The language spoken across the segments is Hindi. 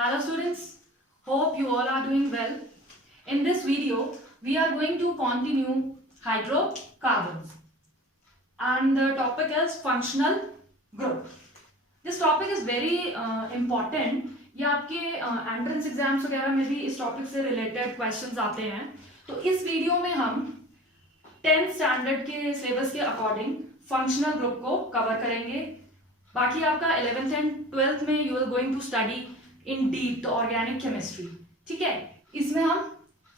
Hello students, hope you all are doing well. In this video, we are going to continue hydrocarbons and the topic is functional group. This topic is very important. ये आपके एंट्रेंस एग्जाम्स वगैरह में भी इस टॉपिक से रिलेटेड क्वेश्चंस आते हैं. तो इस वीडियो में हम 10th स्टैंडर्ड के सिलेबस के अकॉर्डिंग फंक्शनल ग्रुप को कवर करेंगे. बाकी आपका 11th एंड 12th में you are going to study in deep the organic chemistry. ठीक है, इसमें हम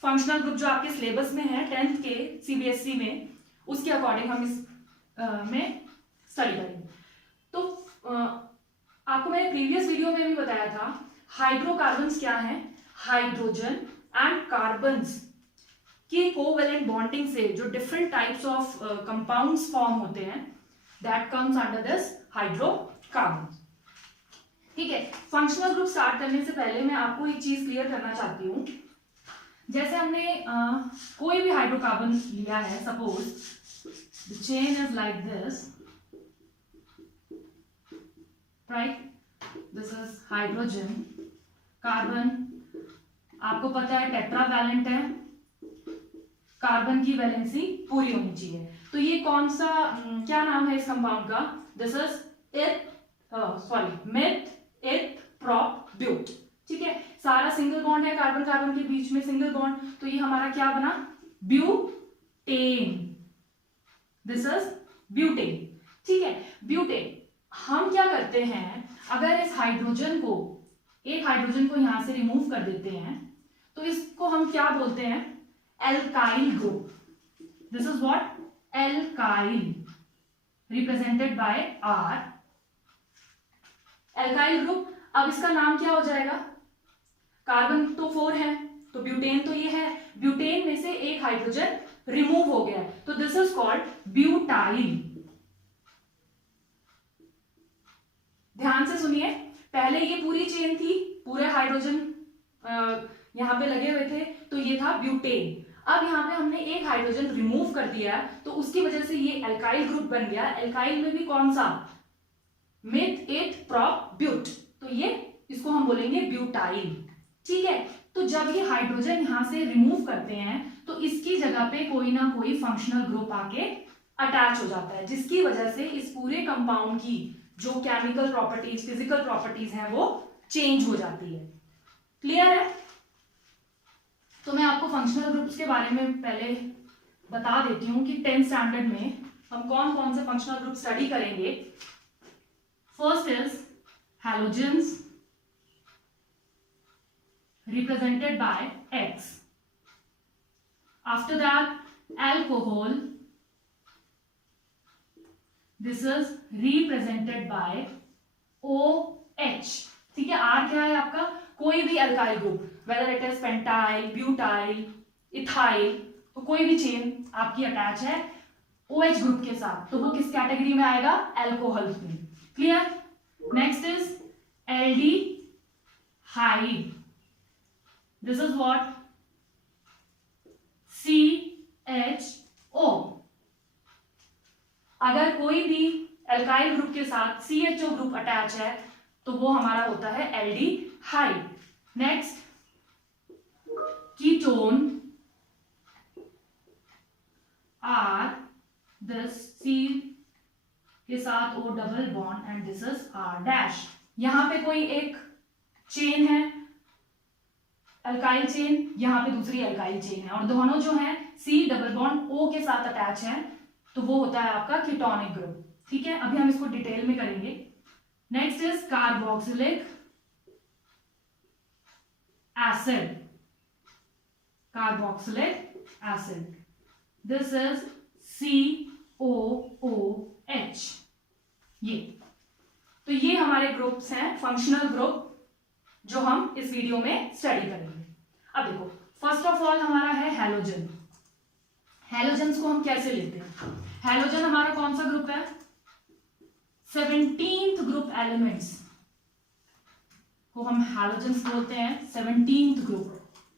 फंक्शनल ग्रुप जो आपके सिलेबस में है 10th के सीबीएसई में, उसके अकॉर्डिंग हम इस में स्टडी करेंगे. तो आपको मैंने प्रीवियस वीडियो में भी बताया था हाइड्रोकार्बन्स क्या है. हाइड्रोजन एंड कार्बन्स की कोवेलेंट बॉन्डिंग से जो different types of compounds form होते हैं, that comes under this hydrocarbons. ठीक है, फंक्शनल ग्रुप स्टार्ट करने से पहले मैं आपको एक चीज क्लियर करना चाहती हूँ. जैसे हमने कोई भी हाइड्रोकार्बन लिया है, suppose the chain is like this, right. This is hydrogen. Carbon आपको पता है टेट्रावैलेंट है, कार्बन की वैलेंसी पूरी होनी चाहिए. तो ये कौन सा क्या नाम है इस कंपाउंड का? This is meth eth prop but. ठीक है, सारा सिंगल बॉन्ड है, कार्बन कार्बन के बीच में सिंगल बॉन्ड, तो ये हमारा क्या बना? ब्यूटेन. This is butane. ठीक है, ब्यूटेन. हम क्या करते हैं, अगर इस हाइड्रोजन को, एक हाइड्रोजन को यहां से रिमूव कर देते हैं, तो इसको हम क्या बोलते हैं? Alkyl group. This is what? Alkyl, represented by R. Alkyl group. अब इसका नाम क्या हो जाएगा? कार्बन तो 4 है, तो ब्यूटेन तो ये है. ब्यूटेन में से एक हाइड्रोजन रिमूव हो गया, तो दिस इज कॉल्ड ब्यूटाइल. ध्यान से सुनिए, पहले ये पूरी चेन थी, पूरे हाइड्रोजन यहां पे लगे हुए थे, तो ये था ब्यूटेन. अब यहाँ पे हमने एक हाइड्रोजन रिमूव कर दिया, तो उसकी वजह से ये एल्काइल ग्रुप बन गया. एल्काइल में भी कौन सा? मेथ एथ प्रोप ब्यूट, तो ये इसको हम बोलेंगे ब्यूटाइल. ठीक है, तो जब ये हाइड्रोजन यहां से रिमूव करते हैं, तो इसकी जगह पे कोई ना कोई फंक्शनल ग्रुप आके अटैच हो जाता है, जिसकी वजह से इस पूरे कंपाउंड की जो केमिकल प्रॉपर्टीज, फिजिकल प्रॉपर्टीज हैं, वो चेंज हो जाती है. क्लियर है? तो मैं आपको फंक्शनल ग्रुप्स के बारे में पहले बता देती हूं कि 10th स्टैंडर्ड में हम कौन कौन से फंक्शनल ग्रुप स्टडी करेंगे. First is halogens represented by X. After that, alcohol. This is represented by OH. ठीक है, R क्या है आपका? कोई भी alkyl group, whether it is pentyl, butyl, ethyl, तो कोई भी चेन आपकी अटैच है OH ग्रुप के साथ, तो वो किस कैटेगरी में आएगा? अल्कोहल में. Clear? Next is aldehyde. This is what? CHO. अगर कोई भी एल्काइल ग्रुप के साथ CHO ग्रुप अटैच है, तो वो हमारा होता है aldehyde. Next, ketone R, this C के साथ O double bond and this is R dash. यहां पे कोई एक चेन है अल्काइल चेन, यहां पे दूसरी अल्काइल चेन है, और दोनों जो हैं C डबल बॉन्ड O के साथ अटैच हैं, तो वो होता है आपका कीटोनिक ग्रुप. ठीक है, अभी हम इसको डिटेल में करेंगे. Next is carboxylic acid. Carboxylic acid, this is COOH. ये तो ये हमारे ग्रुप्स हैं, फंक्शनल ग्रुप, जो हम इस वीडियो में स्टडी करेंगे. अब देखो, फर्स्ट ऑफ ऑल हमारा है हैलोजन. हैलोजन्स को हम कैसे लेते हैं? हैलोजन हमारा कौन सा ग्रुप है? 17th ग्रुप एलिमेंट्स को हम हैलोजन्स बोलते हैं. 17th ग्रुप,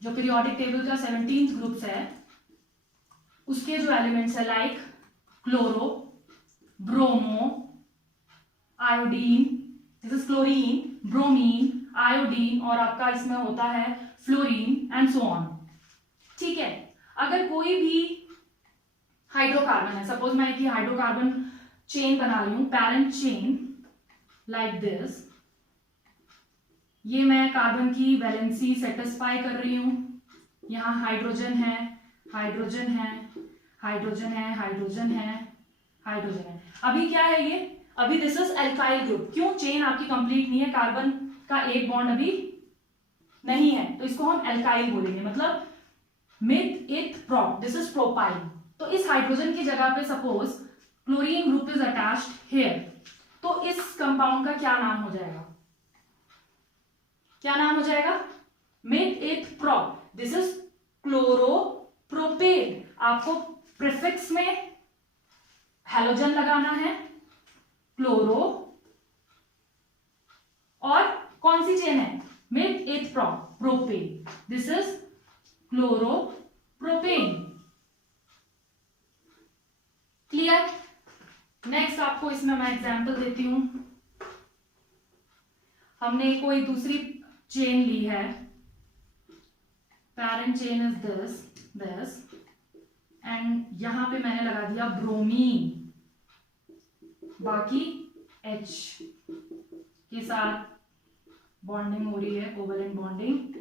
जो पीरियोडिक टेबल का 17th ग्रुप्स है, उसके जो एलिमेंट्स है like chloro, bromo, iodine, this is chlorine, bromine, iodine और आपका इसमें होता है फ्लोरीन एंड सो ऑन। ठीक है, अगर कोई भी हाइड्रोकार्बन है, सपोज मैं एक हाइड्रोकार्बन चेन बना रही हूं, पैरेंट चेन लाइक दिस, ये मैं कार्बन की वैलेंसी सेटिस्फाई कर रही हूं, यहाँ हाइड्रोजन है, हाइड्रोजन है, हाइड्रोजन है, हाइड्रोजन है, हाइड्रोजन है। अभी क्या है ये, अभी दिस इज एल्काइल ग्रुप। क्यों? चेन आपकी कंप्लीट नहीं है, कार्बन का एक बॉन्ड अभी नहीं है, तो इसको हम एल्काइल बोलेंगे, मतलब myth eth prop, this is propyl. तो इस हाइड्रोजन की जगह पे suppose chlorine group is attached here, तो इस कंपाउंड का क्या नाम हो जाएगा? क्या नाम हो जाएगा? Meth eth prop, this is chloropropane. आपको प्रीफिक्स में हैलोजन लगाना है, क्लोरो, और कौन सी चेन है? Meth eth prop, propane, this is chloropropane. Clear? Next आपको इसमें मैं एग्जांपल देती हूं। हमने कोई दूसरी चेन ली है, parent chain is this and यहां पे मैंने लगा दिया ब्रोमीन, बाकी H के साथ बॉन्डिंग हो रही है, कोवलेंट बॉन्डिंग।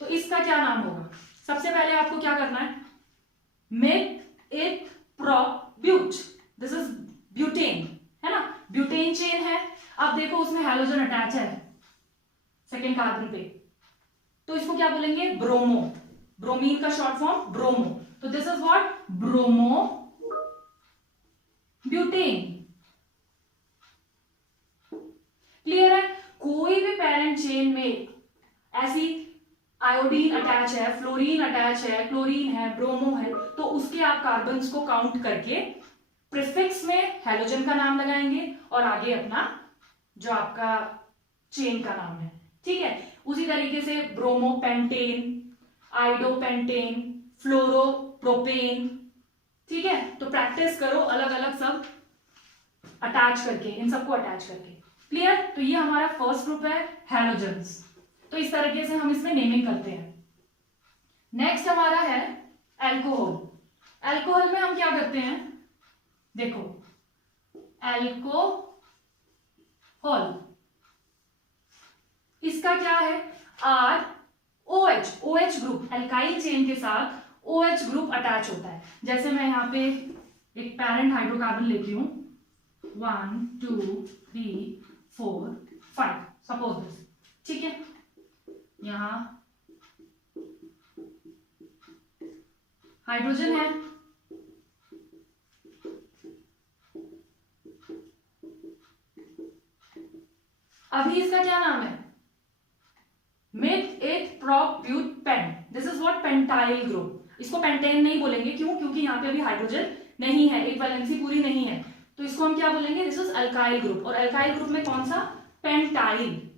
तो इसका क्या नाम होगा? सबसे पहले आपको क्या करना है? Meth eth prop but, this is butane, है ना, ब्यूटेन चेन है। अब देखो उसमें हैलोजन अटैच है सेकेंड कार्बन पे, तो इसको क्या बोलेंगे? ब्रोमो। ब्रोमीन का शॉर्ट फॉर्म ब्रोमो, तो this is what? Bromo butane. Clear है? कोई भी पेरेंट चेन में ऐसी आयोडीन अटैच है, फ्लोरीन अटैच है, क्लोरीन है, ब्रोमो है, तो उसके आप कार्बन्स को काउंट करके प्रीफिक्स में हैलोजन का नाम लगाएंगे और आगे अपना जो आपका चेन का नाम है। ठीक है, उसी तरीके से ब्रोमो पेंटेन, आइडोपेंटेन, फ्लोरोप्रोपेन। ठीक है, तो प्रैक्टिस करो अलग अलग सब अटैच करके, इन सबको अटैच करके। क्लियर? तो ये हमारा फर्स्ट ग्रुप है हैलोजन्स। तो इस तरीके से हम इसमें नेमिंग करते हैं। नेक्स्ट हमारा है एल्कोहल। एल्कोहल में हम क्या करते हैं? देखो, एल्कोहल, इसका क्या है? R OH, OH group, alkyl chain के साथ OH ग्रुप अटैच होता है। जैसे मैं यहाँ पे एक पैरेंट हाइड्रोकार्बन लेती हूं, 1 2 3 4 5, सपोज दिस। ठीक है, यहां हाइड्रोजन है, अभी इसका क्या नाम है? Meth eth prop but pent, this is what? Pentyl group. इसको पेंटेन नहीं बोलेंगे, क्यों? क्योंकि यहाँ पे अभी हाइड्रोजन नहीं है, एक वैलेंसी पूरी नहीं है, तो इसको हम क्या बोलेंगे? This is alkyl group. और अल्काइल ग्रुप में कौन सा? पेंटाइल।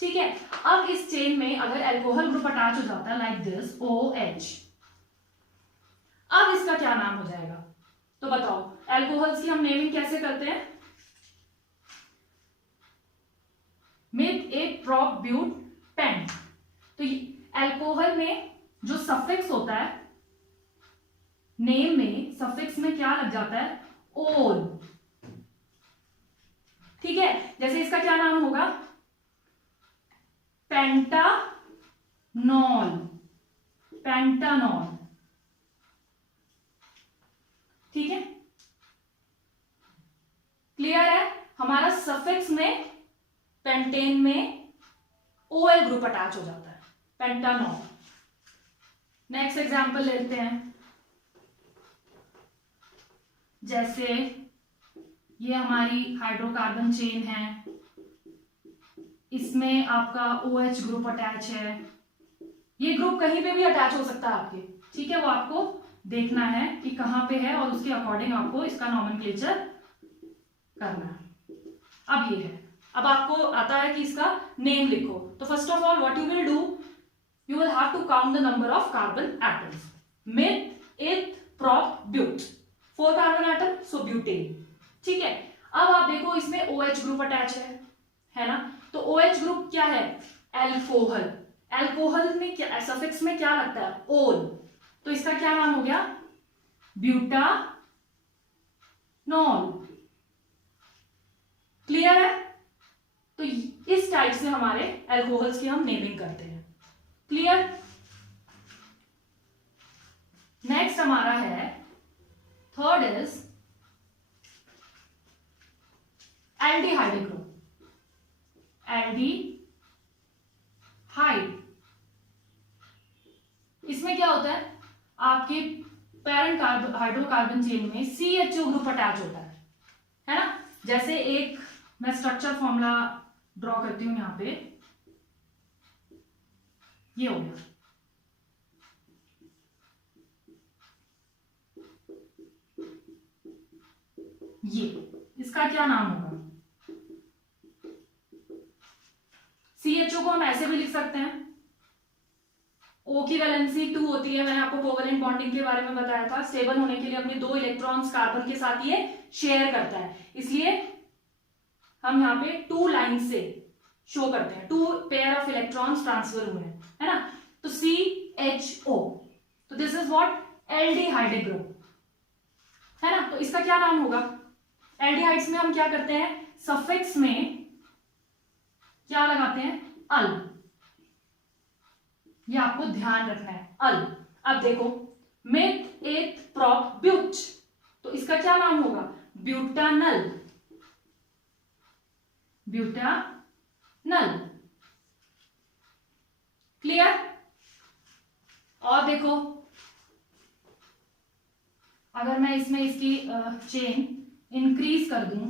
ठीक है, अब इस चेन में अगर अल्कोहल ग्रुप अटैच हो जाता है लाइक दिस, OH, अब इसका क्या नाम हो जाएगा? तो बताओ, अल्कोहल्स की हम नेमिंग कैसे करते हैं? Meth eth prop but pent. तो अल्कोहल में जो सफिक्स होता है, नेम में सफिक्स में क्या लग जाता है? ओल। ठीक है, जैसे इसका क्या नाम होगा? पेंटानॉल, पेंटानॉल। ठीक है, क्लियर है? हमारा सफिक्स में पेंटेन में OL ग्रुप अटैच हो जाता है, पेंटानॉल। नेक्स्ट एग्जांपल लेते हैं, जैसे ये हमारी हाइड्रोकार्बन चेन है, इसमें आपका OH ग्रुप अटैच है। ये ग्रुप कहीं पे भी अटैच हो सकता है आपके, ठीक है, वो आपको देखना है कि कहां पे है और उसके अकॉर्डिंग आपको इसका नॉमेनक्लेचर करना है। अब ये है, अब आपको आता है कि इसका नेम लिखो। तो first of all what you will do, you will have to count the number of carbon atoms. Meth eth prop but, 4 carbon atom, so butane. ठीक है, अब आप देखो इसमें OH ग्रुप अटैच है ना, तो OH ग्रुप क्या है? एल्कोहल। एल्कोहल में क्या सफिक्स में क्या लगता है? ओल। तो इसका क्या नाम हो गया? ब्यूटानॉल। क्लियर है? तो इस टाइप से हमारे एल्कोहल्स की हम नेमिंग करते हैं। क्लियर? नेक्स्ट हमारा है third is aldehyde group. Aldehyde, इसमें क्या होता है? आपके पैरेंट हाइड्रोकार्बन चेन में CHO ग्रुप अटैच होता है ना? जैसे एक मैं स्ट्रक्चर फॉर्मूला ड्रॉ करती हूं यहां पे, ये हो गया। ये इसका क्या नाम होगा? CHO को हम ऐसे भी लिख सकते हैं, O की वैलेंसी 2 होती है। मैंने आपको कोवेलेंट बॉन्डिंग के बारे में बताया था। स्टेबल होने के लिए अपने 2 इलेक्ट्रॉन्स कार्बन के साथ ये शेयर करता है, इसलिए हम यहाँ पे 2 लाइन से शो करते हैं, 2 पेयर ऑफ इलेक्ट्रॉन्स ट्रांसफर हुए हैं, है ना? तो CHO, तो this is what? Aldehyde group, है ना? तो इसका क्या नाम होगा? एल्डिहाइड्स में हम क्या करते हैं? सफिक्स में क्या लगाते हैं? अल। ये आपको ध्यान रखना है, अल। अब देखो, मेथ एथ प्रॉप ब्यूट, तो इसका क्या नाम होगा? ब्यूटानल। ब्यूटानल। क्लियर? और देखो, अगर मैं इसमें इसकी चेन इंक्रीज कर दूं,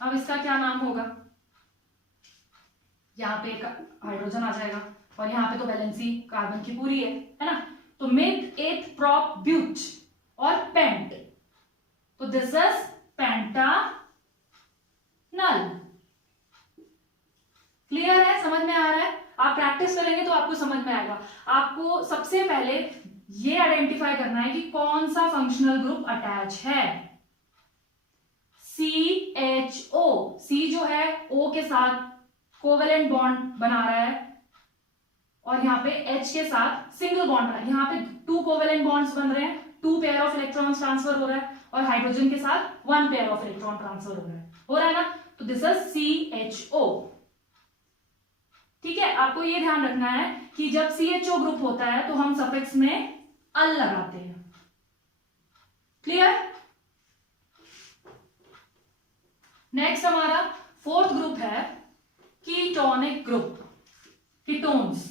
अब इसका क्या नाम होगा? यहां पे एक हाइड्रोजन आ जाएगा और यहां पे तो वैलेंसी कार्बन की पूरी है ना? तो मेथ एथ प्रॉप ब्यूट और पेंट, तो दिस इज पेंटानल। क्लियर है? समझ में आ रहा है? आप प्रैक्टिस करेंगे तो आपको समझ में आएगा। आपको सबसे पहले ये आइडेंटिफाई करना है कि कौन सा फंक्शनल ग्रुप अटैच है। CHO, C जो है O के साथ कोवेलेंट बॉन्ड बना रहा है और यहाँ पे H के साथ सिंगल बॉन्ड बना है। यहाँ पे 2 कोवेलेंट बॉन्ड्स बन रहे हैं, 2 पेयर ऑफ इलेक्ट्रॉन्स ट्रांसफर हो रहा है, और हाइड्रोजन के साथ 1 पेयर ऑफ इलेक्ट्रॉन ट्रांसफर हो रहा है ना? तो दिस इज CHO। ठीक है? आपको ये ध्यान रखना है कि जब CHO ग्रुप होता है तो हम सफिक्स में अल लगाते हैं। क्लियर? नेक्स्ट हमारा फोर्थ ग्रुप है कीटोनिक ग्रुप, कीटोन्स।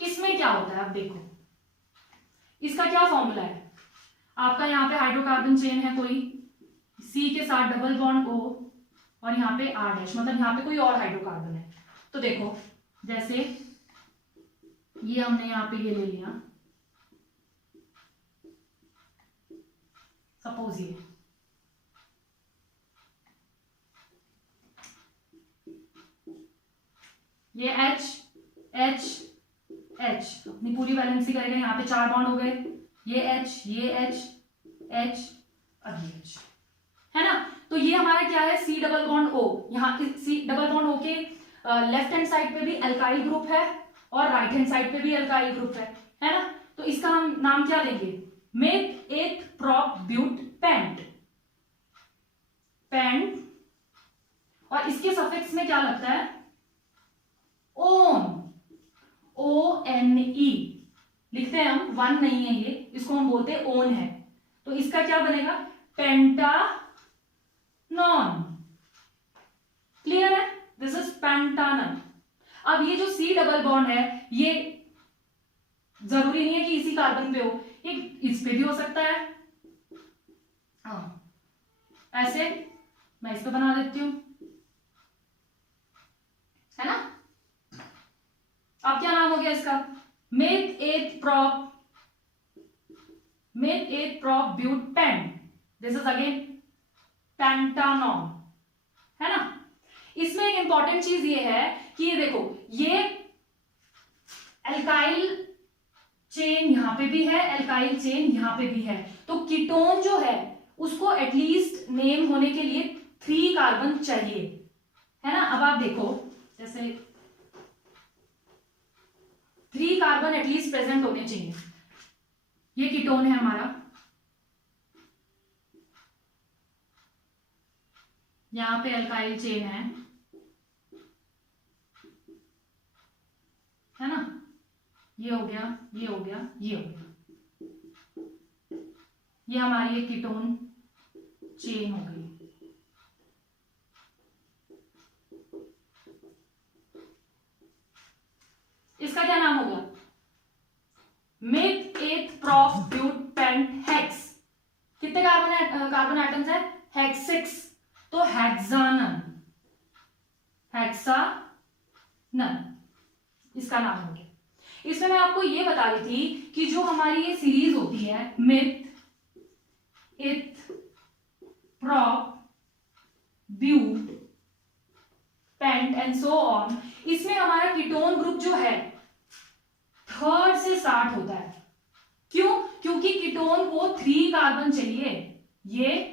इसमें क्या होता है? अब देखो, इसका क्या फॉर्मूला है? आपका यहां पे हाइड्रोकार्बन चेन है कोई, C के साथ डबल बॉन्ड O और यहाँ पे R', मतलब यहाँ पे कोई और हाइड्रोकार्बन है। तो देखो, जैसे ये हमने यहाँ पे ये ले लिया, सपोज ये H H H अपनी पूरी वैलेंसी करेंगे, यहाँ पे 4 बॉन्ड हो गए, ये H H और ये H, है ना? तो ये हमारा क्या है? C double bond O। यहाँ C डबल बॉन्ड O के लेफ्ट हैंड साइड पे भी अल्काइल ग्रुप है और राइट हैंड साइड पे भी अल्काइल ग्रुप है ना? तो इसका हम नाम क्या देंगे? Meth eth prop but paint. Paint, और इसके सफिक्स में क्या लगता है? ओन। ONE लिखते हैं हम, 1 नहीं है ये, इसको हम बोलते हैं ओन है। तो इसका क्या बनेगा? पेंटानॉन। क्लियर है? This is pentanone. अब ये जो C डबल बॉन्ड है, ये जरूरी नहीं है कि इसी कार्बन पे हो, ये इस पे भी हो सकता है। ऐसे मैं इस पे बना देती हूं, है ना? अब क्या नाम हो गया इसका? Meth eth prop but pent. This is again pentanone, है ना? इसमें एक इंपॉर्टेंट चीज ये है कि ये देखो, ये एल्काइल चेन यहां पे भी है, एल्काइल चेन यहां पे भी है, तो कीटोन जो है उसको एटलीस्ट नेम होने के लिए 3 कार्बन चाहिए, है ना। अब आप देखो जैसे 3 कार्बन एटलीस्ट प्रेजेंट होने चाहिए। ये कीटोन है हमारा, यहां पे अल्काइल चेन है ना। ये हो गया, ये हो गया, ये हो गया, ये हमारी एक कीटोन चेन हो गई। इसका क्या नाम होगा? मिथ एथ प्रोप ब्यूट पेंट हेक्स। कितने कार्बन एटम्स है? हेक्स 6, तो हेक्सानन, हेक्सानन इसका नाम हो गया। इसमें मैं आपको ये बता रही थी कि जो हमारी ये सीरीज होती है meth eth prop but pent and so on, इसमें हमारा कीटोन ग्रुप जो है 3rd से स्टार्ट होता है। क्यों? क्योंकि कीटोन को 3 कार्बन चाहिए, ये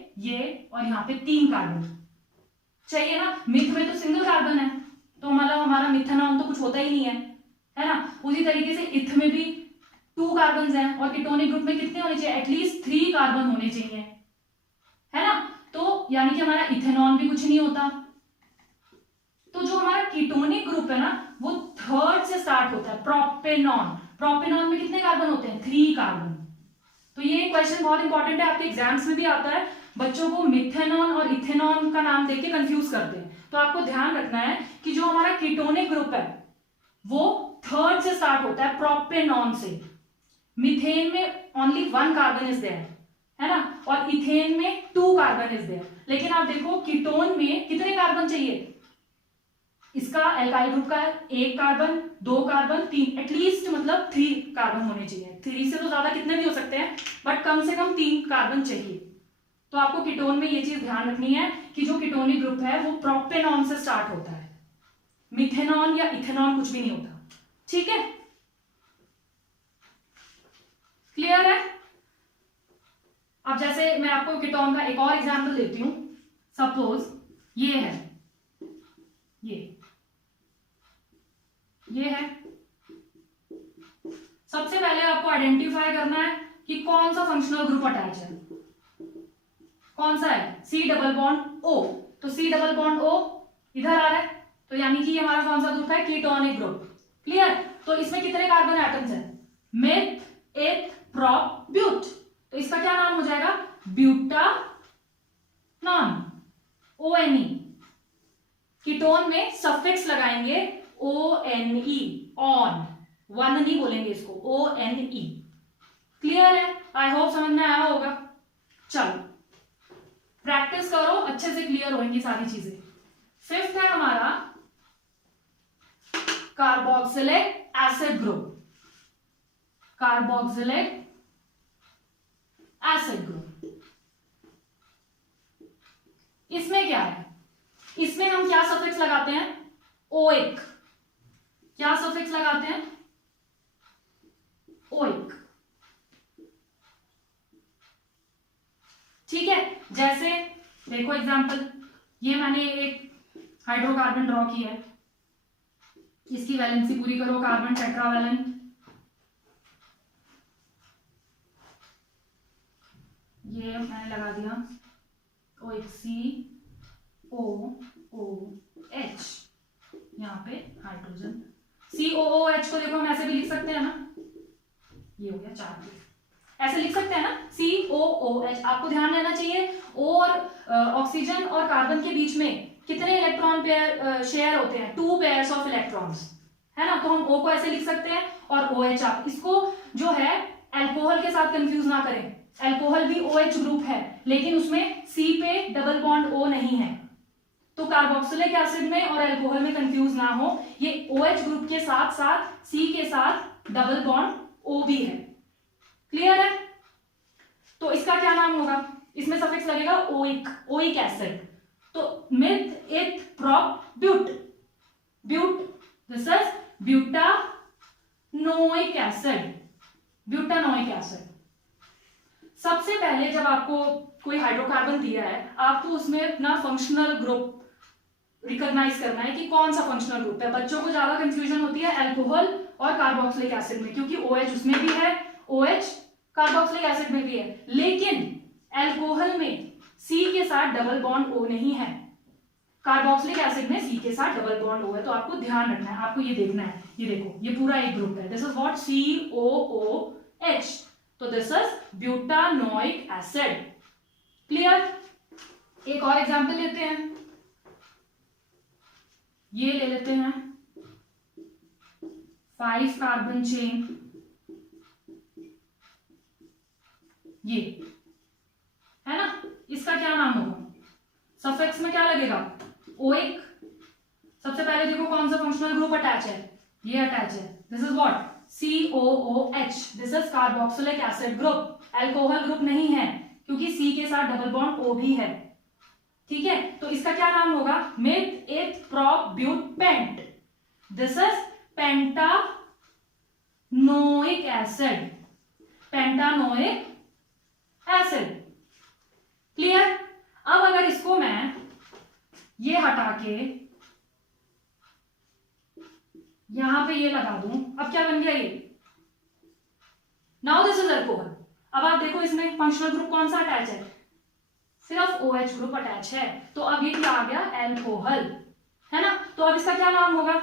और यहां पे 3 कार्बन चाहिए ना। मिथ में तो सिंगल कार्बन है, तो मतलब हमारा मिथेनॉन तो कुछ होता ही नहीं है ना। उसी तरीके से इथ में भी 2 कार्बन हैं, और कीटोनिक ग्रुप में कितने होने चाहिए? एटलीस्ट 3 कार्बन होने चाहिए, है ना। तो यानी कि हमारा इथेनॉन भी कुछ नहीं होता। तो जो हमारा कीटोनिक ग्रुप है ना, वो 3rd से स्टार्ट होता है। प्रोपेनॉन में कितने कार्बन होते हैं? 3 कार्बन। तो ये क्वेश्चन बहुत इंपॉर्टेंट है, आपके एग्जाम्स में भी आता है। बच्चों को मिथेनॉन और इथेनॉन का नाम देके कंफ्यूज करते हैं, तो आपको ध्यान रखना है कि जो हमारा कीटोनिक ग्रुप है वो 3rd से स्टार्ट होता है, प्रोपेनॉन से। मीथेन में ओनली 1 कार्बन इज देयर, है ना, और इथेन में 2 कार्बन इज देयर। लेकिन आप देखो कीटोन में कितने कार्बन चाहिए? इसका एल्काइल ग्रुप का 1 कार्बन, 2 कार्बन, 3, एटलीस्ट मतलब 3 कार्बन होने चाहिए। 3 से तो ज्यादा कितने भी हो सकते हैं, बट कम से कम 3 कार्बन चाहिए। तो आपको कीटोन में ये चीज ध्यान रखनी है कि जो कीटोनिक ग्रुप है वो प्रोपेनॉन से स्टार्ट होता है, मिथेनॉन या इथेनॉन कुछ भी नहीं होता। ठीक है, क्लियर है। अब जैसे मैं आपको कीटोन का एक और एग्जांपल देती हूं। सपोज ये है, ये है। सबसे पहले आपको आइडेंटिफाई करना है कि कौन सा फंक्शनल ग्रुप अटैच है। कौन सा है? C double bond O। तो C डबल बॉन्ड O इधर आ रहा है, तो यानी कि ये हमारा कौन सा ग्रुप है? Ketonic group. क्लियर। तो इसमें कितने कार्बन एटम्स हैं? मिथ एथ प्रोप ब्यूट। तो इसका क्या नाम हो जाएगा? ब्यूटानॉन, ONE। कीटोन में सफिक्स लगाएंगे ONE, ऑन, वन नहीं बोलेंगे इसको, ONE। क्लियर है? आई होप समझ में आया होगा। चलो प्रैक्टिस करो, अच्छे से क्लियर होंगी सारी चीजें। 5th है हमारा carboxylic acid group. Carboxylic acid group, इसमें क्या है? इसमें हम क्या सफिक्स लगाते हैं? ओइक। क्या सफिक्स लगाते हैं? ओइक। ठीक है, जैसे देखो एग्जांपल, ये मैंने एक हाइड्रोकार्बन ड्रॉ किया है, इसकी वैलेंसी पूरी करो, कार्बन टेट्रावैलेंट। ये मैंने लगा दिया OH, COOH, यहाँ पे हाइड्रोजन। COOH को देखो हम ऐसे भी लिख सकते हैं ना, ये हो गया 4, ऐसे लिख सकते हैं ना, COOH। आपको ध्यान रहना चाहिए O और ऑक्सीजन और कार्बन के बीच में कितने इलेक्ट्रॉन पेयर शेयर होते हैं? 2 पेयर्स ऑफ इलेक्ट्रॉन्स, है ना। तो हम O को ऐसे लिख सकते हैं, और OH आप इसको जो है अल्कोहल के साथ कंफ्यूज ना करें। अल्कोहल भी OH ग्रुप है, लेकिन उसमें C पे डबल बॉन्ड O नहीं है। तो कार्बोक्सिलिक एसिड में और अल्कोहल में कंफ्यूज ना हो, ये OH ग्रुप के साथ साथ C के साथ डबल बॉन्ड O भी है। क्लियर है? तो इसका क्या नाम होगा? इसमें सफिक्स लगेगा ओइक, ओइक एसिड। तो meth eth prop but, but, this is butanoic acid, butanoic acid. सबसे पहले जब आपको कोई हाइड्रोकार्बन दिया है, आपको उसमें अपना फंक्शनल ग्रुप रिकॉग्नाइज करना है कि कौन सा फंक्शनल ग्रुप है। बच्चों को ज्यादा कंफ्यूजन होती है अल्कोहल और कार्बोक्सिलिक एसिड में, क्योंकि OH उसमें भी है, OH कार्बोक्सिलिक एसिड में भी है, लेकिन अल्कोहल में C के साथ डबल बॉन्ड O नहीं है, कार्बोक्सिलिक एसिड में C के साथ डबल बॉन्ड O है। तो आपको ध्यान रखना है, आपको ये देखना है, ये देखो ये पूरा एक ग्रुप है, दिस इज व्हाट COOH, तो this is butanoic acid. Clear? एक और एग्जांपल लेते हैं, ये ले लेते हैं 5 कार्बन चेन, ये है ना, इसका क्या नाम होगा? सफिक्स में क्या लगेगा? ओइक। सबसे पहले देखो कौन सा फंक्शनल ग्रुप अटैच है, ये अटैच है, this is what COOH, this is carboxylic acid group, alcohol group नहीं है क्योंकि C के साथ डबल बॉन्ड O भी है। ठीक है, तो इसका क्या नाम होगा? Meth eth prop but pent, this is pentanoic acid, pentanoic acid. Clear? अब अगर इसको मैं ये हटा के यहां पे ये लगा दूं, अब क्या बन गया ये? Now this is alcohol. अब आप देखो इसमें फंक्शनल ग्रुप कौन सा अटैच है? सिर्फ OH ग्रुप अटैच है, तो अब ये क्या आ गया? अल्कोहल, है ना। तो अब इसका क्या नाम होगा?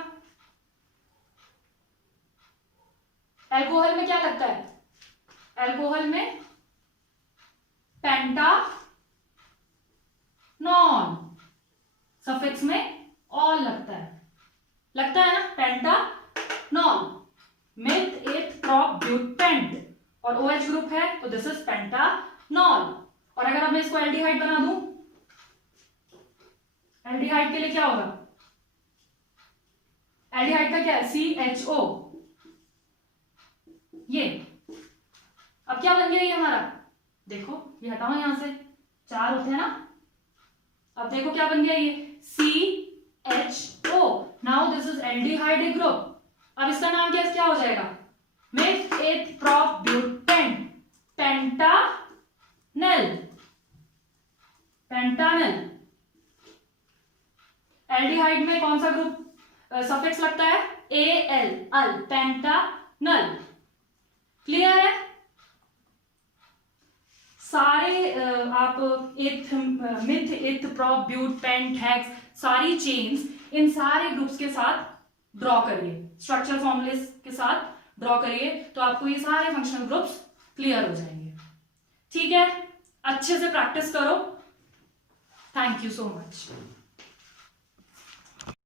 अल्कोहल में क्या लगता है? अल्कोहल में पेंटानॉल, सफिक्स में ऑल लगता है ना, pentanol, meth eth prop but pent, और OH ग्रुप है तो दिस इज पेंटानॉल। और अगर अब मैं इसको एल्डिहाइड बना दूं, एल्डिहाइड के लिए क्या होगा? एल्डिहाइड का क्या है? CHO, ये अब क्या बन गया ये हमारा? देखो ये हटाओ यहां से, 4 होते हैं ना, अब देखो क्या बन गया ये? CHO। Now this is aldehyde group. अब इसका नाम क्या हो जाएगा? Meth eth prop but pent, pentanal, pentanal. Aldehyde में कौन सा ग्रुप सफिक्स लगता है? AL, अल, पेंटानल। क्लियर है? सारे आप meth eth prop but pent hex, सारी चेन्स, इन सारे ग्रुप्स के साथ ड्रॉ करिए, स्ट्रक्चर फॉर्मूलेस के साथ ड्रॉ करिए, तो आपको ये सारे फंक्शनल ग्रुप्स क्लियर हो जाएंगे। ठीक है, अच्छे से प्रैक्टिस करो। Thank you so much.